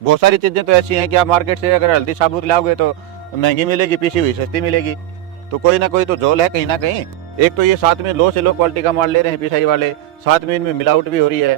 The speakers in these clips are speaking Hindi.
बहुत सारी चीज़ें तो ऐसी हैं कि आप मार्केट से अगर हल्दी साबुत लाओगे तो महंगी मिलेगी, पीसी हुई सस्ती मिलेगी। तो कोई ना कोई तो झोल है कहीं ना कहीं। एक तो ये साथ में लो से लो क्वालिटी का माल ले रहे हैं पिसाई वाले, साथ में इनमें मिलावट भी हो रही है।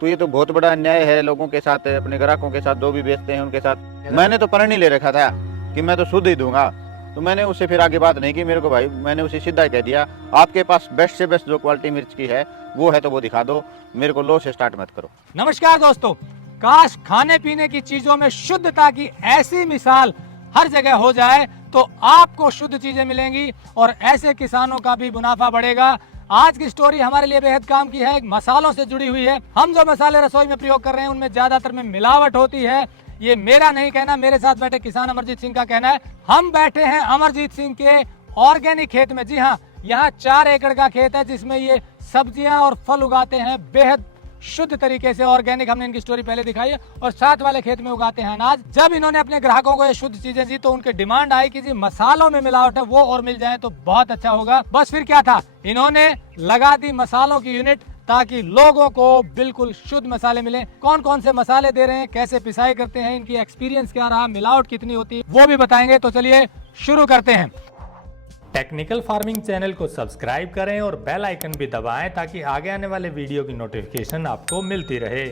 तो ये तो बहुत बड़ा अन्याय है लोगों के साथ, अपने ग्राहकों के साथ, जो भी बेचते हैं उनके साथ। मैंने तो प्रण ही ले रखा था कि मैं तो शुद्ध ही दूंगा, तो मैंने उससे फिर आगे बात नहीं की। मेरे को भाई मैंने उसे सीधा ही कह दिया, आपके पास बेस्ट से बेस्ट जो क्वालिटी मिर्च की है वो है तो वो दिखा दो, मेरे को लो से स्टार्ट मत करो। नमस्कार दोस्तों, काश खाने पीने की चीजों में शुद्धता की ऐसी मिसाल हर जगह हो जाए तो आपको शुद्ध चीजें मिलेंगी और ऐसे किसानों का भी मुनाफा बढ़ेगा। आज की स्टोरी हमारे लिए बेहद काम की है, मसालों से जुड़ी हुई है। हम जो मसाले रसोई में प्रयोग कर रहे हैं उनमें ज्यादातर में मिलावट होती है। ये मेरा नहीं कहना, मेरे साथ बैठे किसान अमरजीत सिंह का कहना है। हम बैठे हैं अमरजीत सिंह के ऑर्गेनिक खेत में। जी हाँ, यहाँ 4 एकड़ का खेत है जिसमें ये सब्जियां और फल उगाते हैं बेहद शुद्ध तरीके से, ऑर्गेनिक। हमने इनकी स्टोरी पहले दिखाई है। और साथ वाले खेत में उगाते हैं अनाज। जब इन्होंने अपने ग्राहकों को ये शुद्ध चीजें दी तो उनके डिमांड आई कि जी मसालों में मिलावट है वो और मिल जाए तो बहुत अच्छा होगा। बस फिर क्या था, इन्होंने लगा दी मसालों की यूनिट ताकि लोगों को बिल्कुल शुद्ध मसाले मिले। कौन कौन से मसाले दे रहे हैं, कैसे पिसाई करते हैं, इनकी एक्सपीरियंस क्या रहा, मिलावट कितनी होती है, वो भी बताएंगे। तो चलिए शुरू करते हैं। टेक्निकल फार्मिंग चैनल को सब्सक्राइब करें और बेल आइकन भी दबाएं ताकि आगे आने वाले वीडियो की नोटिफिकेशन आपको मिलती रहे।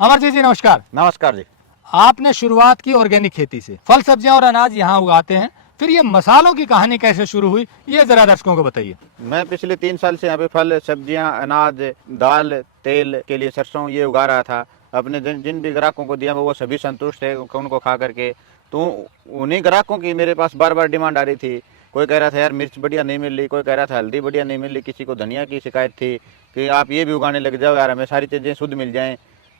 अमरजीत जी नमस्कार। नमस्कार जी। आपने शुरुआत की ऑर्गेनिक खेती से, फल सब्जियां और अनाज यहाँ उगाते हैं, फिर ये मसालों की कहानी कैसे शुरू हुई ये जरा दर्शकों को बताइए। मैं पिछले 3 साल से यहाँ पे फल सब्जियां, अनाज, दाल, तेल के लिए सरसों ये उगा रहा था। अपने जिन भी ग्राहकों को दिया वो सभी संतुष्ट है उनको खा करके। तो उन्हीं ग्राहकों की मेरे पास बार बार डिमांड आ रही थी। कोई कह रहा था यार मिर्च बढ़िया नहीं मिल रही, कोई कह रहा था हल्दी बढ़िया नहीं मिल रही, किसी को धनिया की शिकायत थी कि आप ये भी उगाने लग जाओ यार, हमें सारी चीज़ें शुद्ध मिल जाएँ।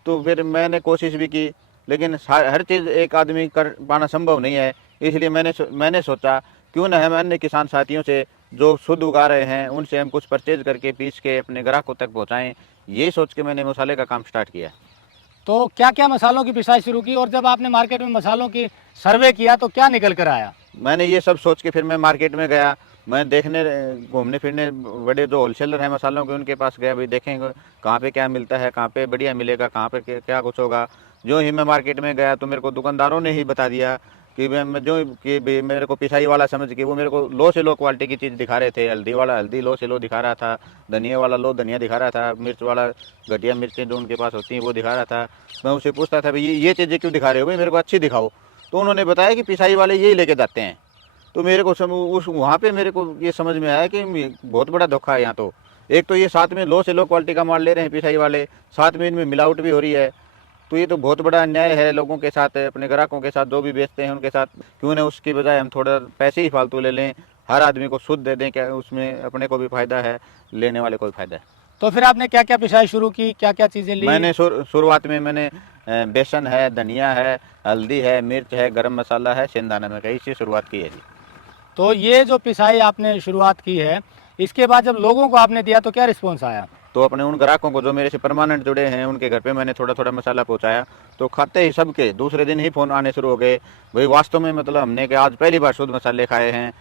तो फिर मैंने कोशिश भी की, लेकिन हर चीज़ एक आदमी कर पाना संभव नहीं है। इसलिए मैंने सोचा क्यों न हम अन्य किसान साथियों से जो शुद्ध उगा रहे हैं उनसे हम कुछ परचेज करके पीस के अपने ग्राहकों तक पहुंचाएं। ये सोच के मैंने मसाले का काम स्टार्ट किया। तो क्या क्या मसालों की पिसाई शुरू की और जब आपने मार्केट में मसालों की सर्वे किया तो क्या निकल कर आया? मैंने ये सब सोच के फिर मैं मार्केट में गया। मैं देखने घूमने फिरने बड़े जो होलसेलर हैं मसालों के उनके पास गया, भाई देखेंगे कहाँ पे क्या मिलता है, कहाँ पे बढ़िया मिलेगा, कहाँ पे क्या कुछ होगा। जो ही मैं मार्केट में गया तो मेरे को दुकानदारों ने ही बता दिया कि मैं जो कि मेरे को पिसाई वाला समझ के वो मेरे को लो से लो क्वालिटी की चीज़ दिखा रहे थे। हल्दी वाला हल्दी लो से लो दिखा रहा था, धनिया वाला लो धनिया दिखा रहा था, मिर्च वाला घटिया मिर्चें जो उनके पास होती हैं वो दिखा रहा था। मैं उसे पूछता था भाई ये चीज़ें क्यों दिखा रहे हो, भाई मेरे को अच्छी दिखाओ। तो उन्होंने बताया कि पिसाई वाले यही लेके जाते हैं। तो मेरे को उस वहाँ पे मेरे को ये समझ में आया कि बहुत बड़ा धोखा है यहाँ। तो एक तो ये साथ में लो से लो क्वालिटी का माल ले रहे हैं पिसाई वाले, साथ में इनमें मिलावट भी हो रही है। तो ये तो बहुत बड़ा अन्याय है लोगों के साथ, अपने ग्राहकों के साथ, जो भी बेचते हैं उनके साथ। क्यों न उसकी बजाय हम थोड़ा पैसे ही फालतू ले लें, हर आदमी को शुद्ध दे दें, क्या उसमें अपने को भी फायदा है, लेने वाले को भी फायदा है। तो फिर आपने क्या क्या पिसाई शुरू की, क्या क्या चीजें ली? मैंने शुरुआत में मैंने बेसन है, धनिया है, हल्दी है, मिर्च है, गरम मसाला है, सेंधाना में कहीं से शुरुआत की है जी। तो ये जो पिसाई आपने शुरुआत की है, इसके बाद जब लोगों को आपने दिया तो क्या रिस्पॉन्स आया? तो अपने उन ग्राहकों को जो मेरे से परमानेंट जुड़े हैं उनके घर पे मैंने थोड़ा थोड़ा मसाला पहुंचाया। तो खाते ही सबके दूसरे दिन ही फ़ोन आने शुरू हो गए, भाई वास्तव में मतलब हमने कि आज पहली बार शुद्ध मसाले खाए हैं,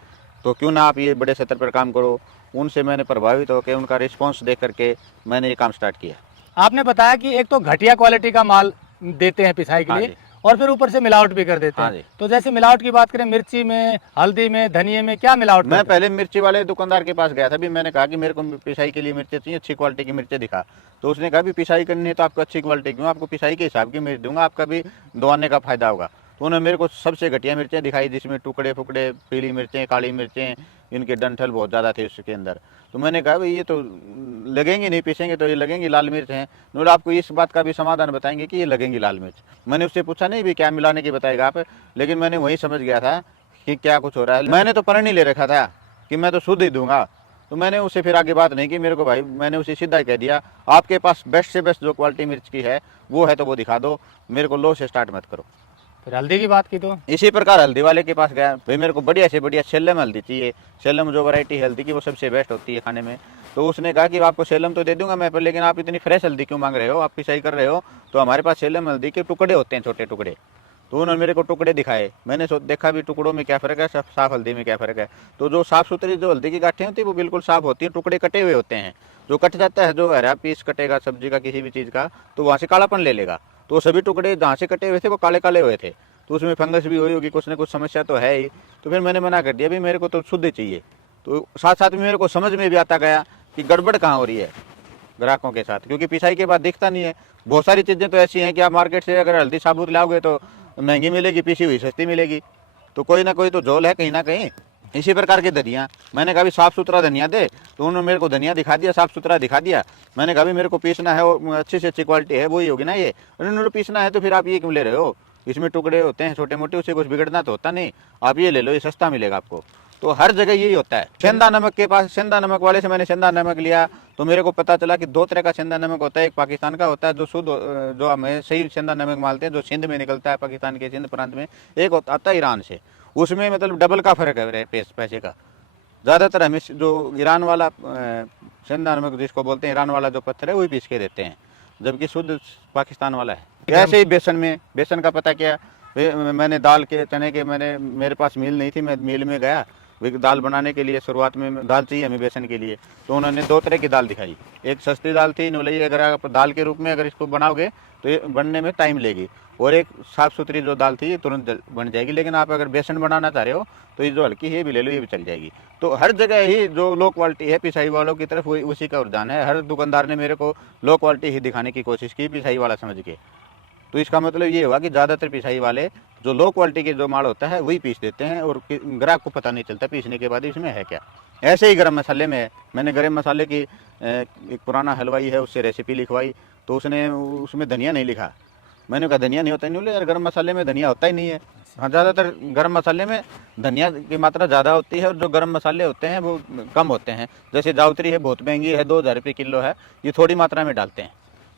तो क्यों ना आप ये बड़े स्तर पर काम करो। उनसे मैंने प्रभावित होकर उनका रिस्पॉन्स देख करके मैंने ये काम स्टार्ट किया। आपने बताया कि एक तो घटिया क्वालिटी का माल देते हैं पिसाई के लिए और फिर ऊपर से मिलावट भी कर देते हैं। तो जैसे मिलावट की बात करें, मिर्ची में, हल्दी में, धनिये में क्या मिलावट? मैं पहले मिर्ची वाले दुकानदार के पास गया था, भी मैंने कहा कि मेरे को पिसाई के लिए मिर्ची चाहिए, अच्छी क्वालिटी की मिर्ची दिखा। तो उसने कहा भी पिसाई करनी है तो आपको अच्छी क्वालिटी क्यों, आपको पिसाई के हिसाब की मिर्च दूंगा, आपका भी दवाने का फायदा होगा। तो उन्होंने मेरे को सबसे घटिया मिर्चें दिखाई जिसमें टुकड़े फुकड़े, पीली मिर्चें, काली मिर्चें, इनके डंठल बहुत ज़्यादा थे उसके अंदर। तो मैंने कहा भाई ये तो लगेंगी नहीं, पीसेंगे तो ये लगेंगी लाल मिर्च हैं। उन्होंने आपको इस बात का भी समाधान बताएंगे कि ये लगेंगी लाल मिर्च। मैंने उससे पूछा नहीं भी क्या मिलाने की बताएगा आप, लेकिन मैंने वही समझ गया था कि क्या कुछ हो रहा है। मैंने तो प्रण ही ले रखा था कि मैं तो शुद्ध ही दूंगा। तो मैंने उससे फिर आगे बात नहीं की। मेरे को भाई मैंने उसे सीधा ही कह दिया, आपके पास बेस्ट से बेस्ट जो क्वालिटी मिर्च की है वो है तो वो दिखा दो, मेरे को लो से स्टार्ट मत करो। फिर हल्दी की बात की तो इसी प्रकार हल्दी वाले के पास गया, भाई मेरे को बढ़िया से बढ़िया सेलम हल्दी चाहिए। सेलम जो वैरायटी हल्दी की वो सबसे बेस्ट होती है खाने में। तो उसने कहा कि आपको सेलम तो दे दूंगा मैं, पर लेकिन आप इतनी फ्रेश हल्दी क्यों मांग रहे हो, आप पिसाई कर रहे हो। तो हमारे पास सेलम हल्दी के टुकड़े होते हैं, छोटे टुकड़े। तो उन्होंने मेरे को टुकड़े दिखाए, मैंने देखा भी टुकड़ों में क्या फ़र्क है, साफ हल्दी में क्या फ़र्क है। तो जो साफ़ सुथरी जो हल्दी की गांठें होती है वो बिल्कुल साफ़ होती हैं, टुकड़े कटे हुए होते हैं। जो कट जाता है, जो हरा पीस कटेगा सब्जी का किसी भी चीज़ का, तो वहाँ से कालापन ले लेगा। तो सभी टुकड़े जहाँ से कटे हुए थे वो काले काले हुए थे, तो उसमें फंगस भी हुई होगी, कुछ ना कुछ समस्या तो है ही। तो फिर मैंने मना कर दिया, भाई मेरे को तो शुद्ध चाहिए। तो साथ साथ में मेरे को समझ में भी आता गया कि गड़बड़ कहाँ हो रही है ग्राहकों के साथ, क्योंकि पिसाई के बाद दिखता नहीं है। बहुत सारी चीज़ें तो ऐसी हैं कि आप मार्केट से अगर हल्दी साबुत लाओगे तो महंगी मिलेगी, पीसी हुई सस्ती मिलेगी, तो कोई ना कोई तो झोल है कहीं ना कहीं। इसी प्रकार की धनिया, मैंने कहा भी साफ़ सुथरा धनिया दे, तो उन्होंने मेरे को धनिया दिखा दिया, साफ़ सुथरा दिखा दिया। मैंने कहा भी मेरे को पीसना है, वो अच्छी से अच्छी क्वालिटी है वही होगी ना ये। उन्होंने पीसना है तो फिर आप ये क्यों ले रहे हो, इसमें टुकड़े होते हैं छोटे मोटे, उससे कुछ बिगड़ना तो होता नहीं, आप ये ले लो, ये सस्ता मिलेगा आपको। तो हर जगह यही होता है। सेंधा नमक के पास, सेंधा नमक वाले से मैंने सेंधा नमक लिया तो मेरे को पता चला कि 2 तरह का सेंधा नमक होता है। एक पाकिस्तान का होता है जो शुद्ध, जो हमें सही सेंधा नमक मानते हैं, जो सिंध में निकलता है, पाकिस्तान के सिंध प्रांत में। एक आता है ईरान से, उसमें मतलब डबल का फर्क है पैसे का। ज़्यादातर हमें जो ईरान वाला सेंधा नमक जिसको बोलते हैं, ईरान वाला जो पत्थर है वही पीस के देते हैं, जबकि शुद्ध पाकिस्तान वाला है। ऐसे ही बेसन में, बेसन का पता क्या, मैंने दाल के चने के, मेरे पास मील नहीं थी, मैं मील में गया दाल बनाने के लिए। शुरुआत में दाल चाहिए हमें बेसन के लिए, तो उन्होंने 2 तरह की दाल दिखाई। एक सस्ती दाल थी, बोले अगर आप दाल के रूप में अगर इसको बनाओगे तो ये बनने में टाइम लेगी, और एक साफ़ सुथरी जो दाल थी ये तुरंत बन जाएगी। लेकिन आप अगर बेसन बनाना चाह रहे हो तो ये जो हल्की है ये भी ले लो, ये भी चल जाएगी। तो हर जगह ही जो लो क्वालिटी है पिसाई वालों की तरफ, वही उसी का रुझान है। हर दुकानदार ने मेरे को लो क्वालिटी ही दिखाने की कोशिश की पिसाई वाला समझ के। तो इसका मतलब ये हुआ कि ज़्यादातर पिसाई वाले जो लो क्वालिटी के जो माल होता है वही पीस देते हैं, और ग्राहक को पता नहीं चलता पीसने के बाद इसमें है क्या। ऐसे ही गरम मसाले में है, मैंने गरम मसाले की एक पुराना हलवाई है उससे रेसिपी लिखवाई, तो उसने उसमें धनिया नहीं लिखा। मैंने कहा धनिया नहीं होता, नहीं बोले यार गरम मसाले में धनिया होता ही नहीं है। हाँ, ज़्यादातर गरम मसाले में धनिया की मात्रा ज़्यादा होती है, और जो गरम मसाले होते हैं वो कम होते हैं। जैसे जावित्री है, बहुत महंगी है, 2000 रुपये किलो है, ये थोड़ी मात्रा में डालते हैं,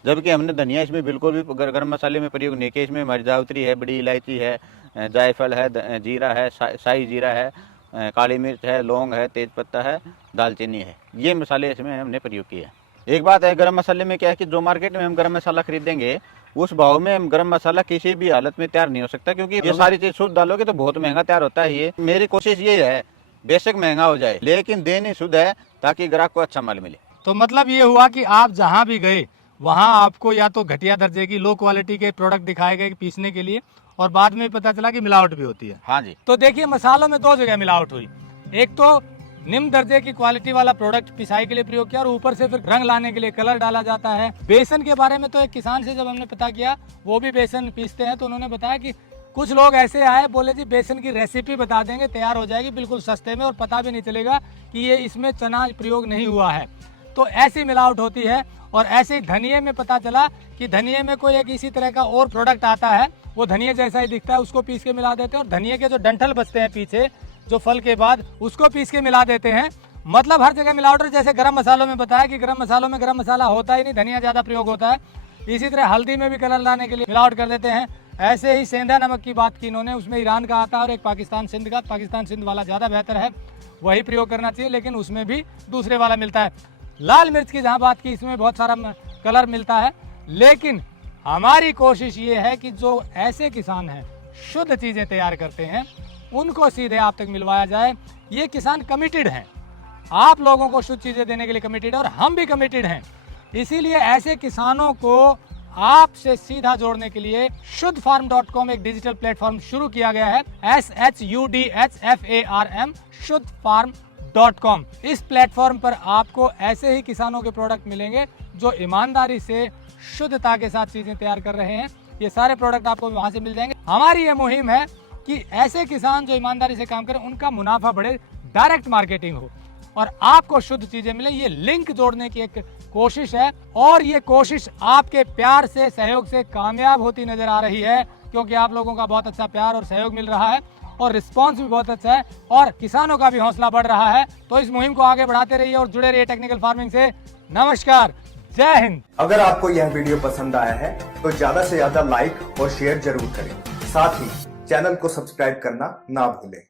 जबकि हमने धनिया इसमें बिल्कुल भी गरम मसाले में प्रयोग नहीं किया। इसमें हमारी जावित्री है, बड़ी इलायची है, जायफल है, जीरा है, शाही जीरा है, काली मिर्च है, लौंग है, तेज़पत्ता है, दालचीनी है, ये मसाले इसमें हमने प्रयोग किए हैं। एक बात है गरम मसाले में क्या है कि जो मार्केट में हम गरम मसाला खरीदेंगे उस भाव में हम गरम मसाला किसी भी हालत में तैयार नहीं हो सकता, क्योंकि ये सारी चीज़ शुद्ध डालोगे तो बहुत महंगा तैयार होता है। ये मेरी कोशिश ये है, बेशक महंगा हो जाए लेकिन देनी शुद्ध है, ताकि ग्राहक को अच्छा माल मिले। तो मतलब ये हुआ कि आप जहाँ भी गए वहाँ आपको या तो घटिया दर्जे की लो क्वालिटी के प्रोडक्ट दिखाए गए पीसने के लिए, और बाद में पता चला कि मिलावट भी होती है। हाँ जी। तो देखिए मसालों में 2 जगह मिलावट हुई। एक तो निम्न दर्जे की क्वालिटी वाला प्रोडक्ट पिसाई के लिए प्रयोग किया, और ऊपर से फिर रंग लाने के लिए कलर डाला जाता है। बेसन के बारे में तो एक किसान से जब हमने पता किया, वो भी बेसन पीसते हैं, तो उन्होंने बताया कि कुछ लोग ऐसे आए, बोले जी बेसन की रेसिपी बता देंगे, तैयार हो जाएगी बिल्कुल सस्ते में, और पता भी नहीं चलेगा कि ये इसमें चना प्रयोग नहीं हुआ है। तो ऐसी मिलावट होती है। और ऐसे ही धनिये में पता चला कि धनिये में कोई एक इसी तरह का और प्रोडक्ट आता है, वो धनिये जैसा ही दिखता है, उसको पीस के मिला देते हैं, और धनिये के जो डंठल बचते हैं पीछे जो फल के बाद, उसको पीस के मिला देते हैं। मतलब हर जगह मिलावट। जैसे गरम मसालों में बताया कि गरम मसालों में गरम मसाला होता ही नहीं, धनिया ज़्यादा प्रयोग होता है। इसी तरह हल्दी में भी कलर लाने के लिए मिलावट कर देते हैं। ऐसे ही सेंधा नमक की बात की इन्होंने, उसमें ईरान का आता है और एक पाकिस्तान सिंध का। पाकिस्तान सिंध वाला ज़्यादा बेहतर है, वही प्रयोग करना चाहिए, लेकिन उसमें भी दूसरे वाला मिलता है। लाल मिर्च की जहाँ बात की, इसमें बहुत सारा कलर मिलता है, लेकिन हमारी कोशिश ये है कि जो ऐसे किसान हैं शुद्ध चीज़ें तैयार करते हैं उनको सीधे आप तक मिलवाया जाए। ये किसान कमिटेड हैं, आप लोगों को शुद्ध चीज़ें देने के लिए कमिटेड है, और हम भी कमिटेड हैं। इसीलिए ऐसे किसानों को आपसे सीधा जोड़ने के लिए शुद्धफार्म.com एक डिजिटल प्लेटफॉर्म शुरू किया गया है, SHUDHFARM शुद्धफार्म.com। इस प्लेटफॉर्म पर आपको ऐसे ही किसानों के प्रोडक्ट मिलेंगे जो ईमानदारी से शुद्धता के साथ चीज़ें तैयार कर रहे हैं। ये सारे प्रोडक्ट आपको वहाँ से मिल जाएंगे। हमारी ये मुहिम है कि ऐसे किसान जो ईमानदारी से काम करें उनका मुनाफा बढ़े, डायरेक्ट मार्केटिंग हो और आपको शुद्ध चीज़ें मिले। ये लिंक जोड़ने की एक कोशिश है, और ये कोशिश आपके प्यार से, सहयोग से कामयाब होती नजर आ रही है, क्योंकि आप लोगों का बहुत अच्छा प्यार और सहयोग मिल रहा है, और रिस्पांस भी बहुत अच्छा है, और किसानों का भी हौसला बढ़ रहा है। तो इस मुहिम को आगे बढ़ाते रहिए और जुड़े रहिए टेक्निकल फार्मिंग से। नमस्कार, जय हिंद। अगर आपको यह वीडियो पसंद आया है तो ज्यादा से ज्यादा लाइक और शेयर जरूर करें। साथ ही चैनल को सब्सक्राइब करना ना भूलें।